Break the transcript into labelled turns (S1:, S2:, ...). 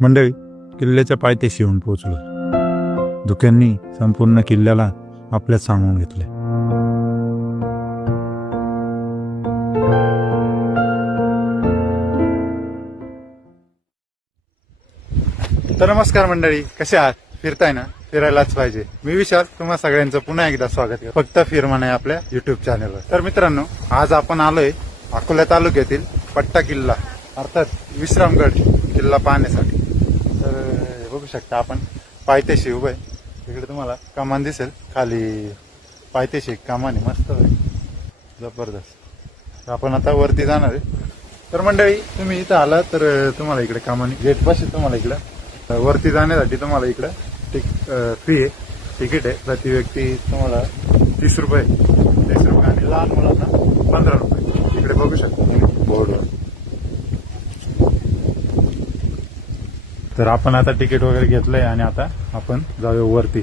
S1: मंडळी किल्ल्याच्या पायथ्याशी येऊन पोहोचलो धुक्यांनी संपूर्ण किल्ल्याला आपल्यात सामावून घेतले तर नमस्कार मंडळी कसे आहात? फिरताय ना? फिरायलाच पाहिजे. मी विशाल तुम्हा सगळ्यांचं पुन्हा एकदा स्वागत करतो. फक्त फिरमान आहे आपल्या युट्यूब चॅनलवर तर मित्रांनो आज आपण आलोय अकोला तालुक्यातील पट्टा किल्ला अर्थात विश्रामगड किल्ला पाहण्यासाठी. तर हे बघू शकता आपण. पायथ्याशी उभं आहे. तिकडे तुम्हाला कमान दिसेल. खाली पायथ्याशी एक कमान मस्त आहे. जबरदस्त. आपण आता वरती जाणार आहे. तर मंडळी तुम्ही इथं आला तर तुम्हाला इकडे कामाने गेट पाशी तुम्हाला इकडं. वरती जाण्यासाठी तुम्हाला इकडं टिक फी आहे. तिकीट आहे. प्रति व्यक्ती तुम्हाला तीस रुपये तीस रुपये आणि लहान मुलांना पंधरा रुपये. इकडे बघू शकता. तुम्ही बोर्डवर. तर आपण आता तिकीट वगैरे घेतलंय आणि आता आपण जाऊया वरती.